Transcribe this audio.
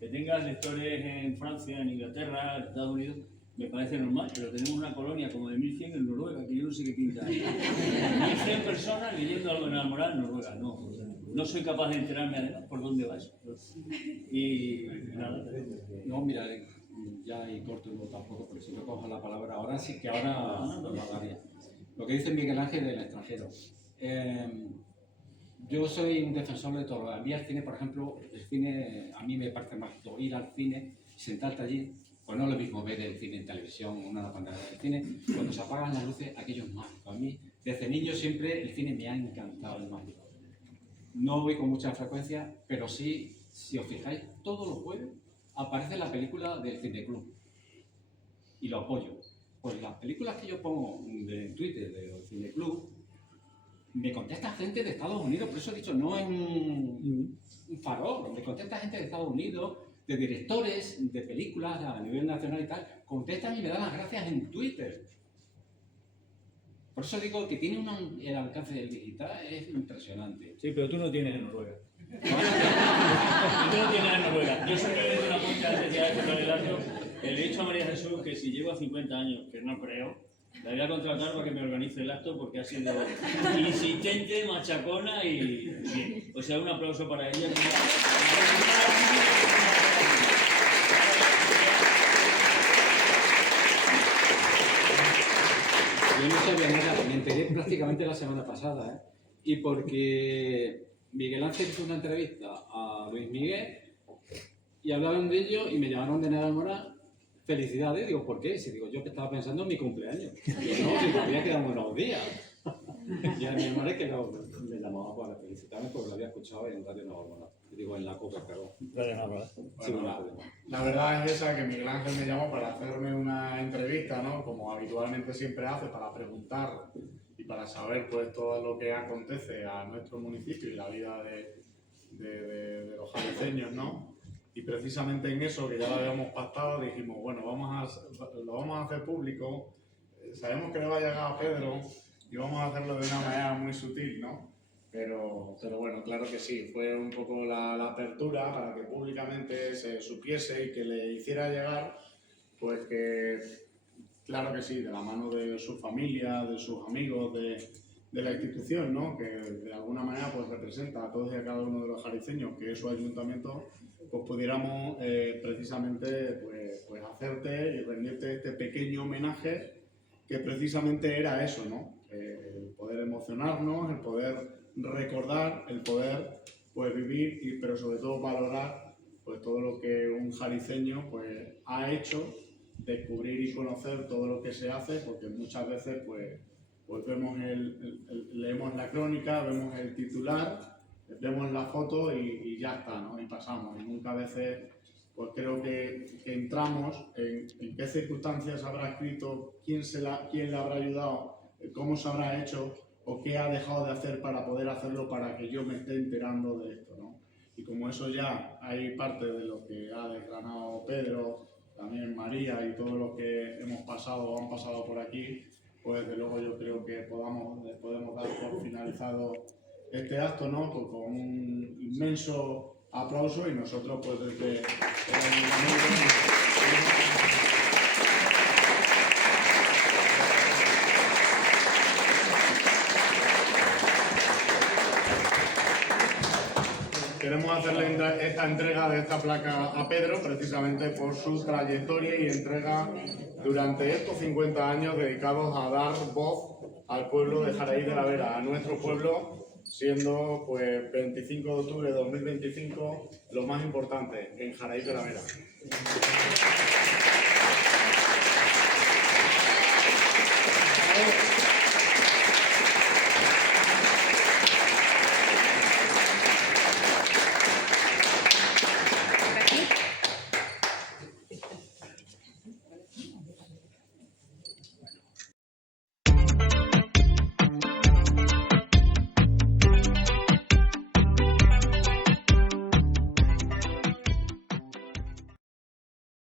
Que tengas lectores en Francia, en Inglaterra, en Estados Unidos, me parece normal, pero tenemos una colonia como de 1100 en Noruega, que yo no sé qué pinta. 1100 personas leyendo algo en Almoral, Noruega, no. No soy capaz de enterarme además por dónde va eso. Y nada. No, mira, ya y corto no tampoco, porque si no cojo la palabra ahora, sí que ahora lo daría. Lo que dice Miguel Ángel del extranjero. Yo soy un defensor de todo. A mí el cine, por ejemplo, el cine, a mí me parece mágico ir al cine, sentarte allí, pues no es lo mismo ver el cine en televisión, una pantalla del cine, cuando se apagan las luces, aquello es mágico. A mí, desde niño siempre el cine me ha encantado, el mágico. No voy con mucha frecuencia, pero sí, si os fijáis, todos los jueves aparece la película del Cineclub y lo apoyo. Pues las películas que yo pongo en Twitter del Cineclub, me contesta gente de Estados Unidos, por eso he dicho, no es un farol, me contesta gente de Estados Unidos, de directores de películas a nivel nacional y tal, contestan y me dan las gracias en Twitter. Por eso digo que tiene el alcance del digital, es impresionante. Sí, pero tú no tienes en Noruega. Tú no tienes en Noruega. Yo simplemente una punta antes de hacer el acto. Le he dicho a María Jesús que si llego a 50 años, que no creo, la voy a contratar para que me organice el acto porque ha sido insistente, machacona y bien. O sea, un aplauso para ella. Yo no sabía nada, me enteré prácticamente la semana pasada, ¿eh? Y porque Miguel Ángel hizo una entrevista a Luis Miguel y hablaban de ello y me llamaron de Nada Moral. Felicidades, digo, ¿por qué? Si digo, yo que estaba pensando en mi cumpleaños. Digo, no, si todavía quedan unos días. Y a mi hermano es que me llamaba para felicitarme porque lo había escuchado en Radio Nueva Hormona. Digo, en la COPE, perdón. Radio Nueva. Sí, la verdad es esa, que Miguel Ángel me llamó para hacerme una entrevista, ¿no? Como habitualmente siempre hace, para preguntar y para saber pues todo lo que acontece a nuestro municipio y la vida de los jalisceños, ¿no? Y precisamente en eso, que ya lo habíamos pactado, dijimos, bueno, lo vamos a hacer público, sabemos que le va a llegar a Pedro y vamos a hacerlo de una manera muy sutil, ¿no? Pero bueno, claro que sí, fue un poco la apertura para que públicamente se supiese y que le hiciera llegar, pues que, claro que sí, de la mano de su familia, de sus amigos, de la institución, ¿no? Que de alguna manera pues representa a todos y a cada uno de los jalisceños, que es su ayuntamiento, pues pudiéramos precisamente pues hacerte y rendirte este pequeño homenaje que precisamente era eso, ¿no? El poder emocionarnos, el poder recordar, el poder pues vivir, pero sobre todo valorar pues todo lo que un jalisceño pues ha hecho, descubrir y conocer todo lo que se hace, porque muchas veces pues vemos leemos la crónica, vemos el titular, vemos la foto y ya está, ¿no? Y pasamos. Y nunca a veces pues creo que entramos en qué circunstancias habrá escrito, quién le habrá ayudado, cómo se habrá hecho o qué ha dejado de hacer para poder hacerlo para que yo me esté enterando de esto, ¿no? Y como eso ya hay parte de lo que ha desgranado Pedro, también María y todos los que hemos pasado o han pasado por aquí, pues desde luego yo creo que podemos dar por finalizado este acto, ¿no? Pues con un inmenso aplauso y nosotros pues desde el ayuntamiento queremos hacerle esta entrega de esta placa a Pedro precisamente por su trayectoria y entrega durante estos 50 años dedicados a dar voz al pueblo de Jaraíz de la Vera, a nuestro pueblo, siendo pues 25 de octubre de 2025 lo más importante en Jaraíz de la Vera.